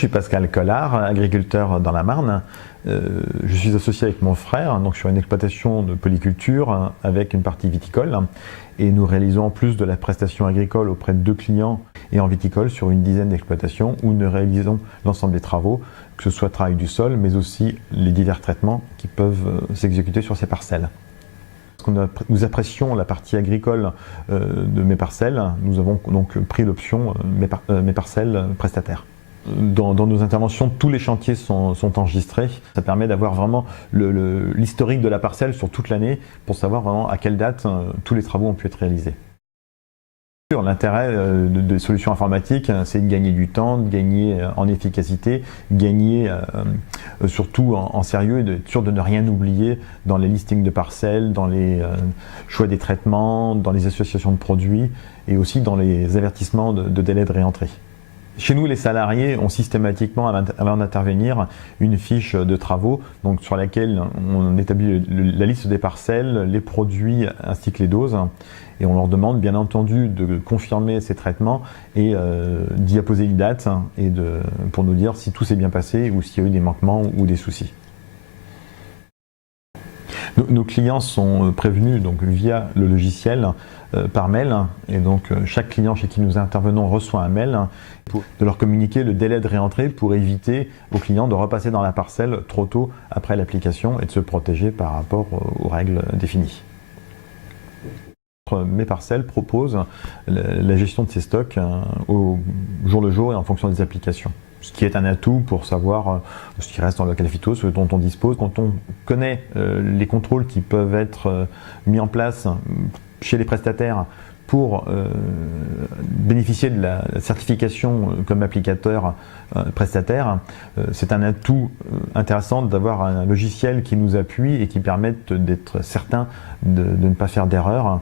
suis Pascal Collard, agriculteur dans la Marne. Je suis associé avec mon frère donc sur une exploitation de polyculture avec une partie viticole. Et nous réalisons en plus de la prestation agricole auprès de 2 clients et en viticole sur une dizaine d'exploitations où nous réalisons l'ensemble des travaux, que ce soit le travail du sol, mais aussi les divers traitements qui peuvent s'exécuter sur ces parcelles. Nous apprécions la partie agricole de Mes Parcelles. Nous avons donc pris l'option Mes Parcelles prestataires. Dans nos interventions, tous les chantiers sont enregistrés. Ça permet d'avoir vraiment l'historique de la parcelle sur toute l'année pour savoir vraiment à quelle date tous les travaux ont pu être réalisés. L'intérêt des solutions informatiques, c'est de gagner du temps, de gagner en efficacité, gagner surtout en sérieux et d'être sûr de ne rien oublier dans les listings de parcelles, dans les choix des traitements, dans les associations de produits et aussi dans les avertissements de délai de réentrée. Chez nous, les salariés ont systématiquement, avant d'intervenir, une fiche de travaux donc sur laquelle on établit la liste des parcelles, les produits ainsi que les doses. Et on leur demande bien entendu de confirmer ces traitements et d'y apposer une date pour nous dire si tout s'est bien passé ou s'il y a eu des manquements ou des soucis. Nos clients sont prévenus donc via le logiciel par mail et donc chaque client chez qui nous intervenons reçoit un mail de leur communiquer le délai de réentrée pour éviter aux clients de repasser dans la parcelle trop tôt après l'application et de se protéger par rapport aux règles définies. Mes Parcelles propose la gestion de ces stocks au jour le jour et en fonction des applications. Ce qui est un atout pour savoir ce qui reste dans le local phyto, ce dont on dispose. Quand on connaît les contrôles qui peuvent être mis en place chez les prestataires pour bénéficier de la certification comme applicateur prestataire, c'est un atout intéressant d'avoir un logiciel qui nous appuie et qui permette d'être certain de ne pas faire d'erreur.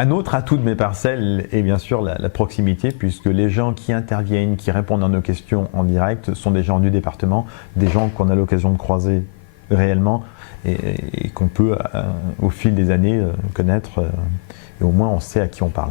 Un autre atout de Mes Parcelles est bien sûr la proximité, puisque les gens qui interviennent, qui répondent à nos questions en direct, sont des gens du département, des gens qu'on a l'occasion de croiser réellement et qu'on peut, au fil des années, connaître, et au moins on sait à qui on parle.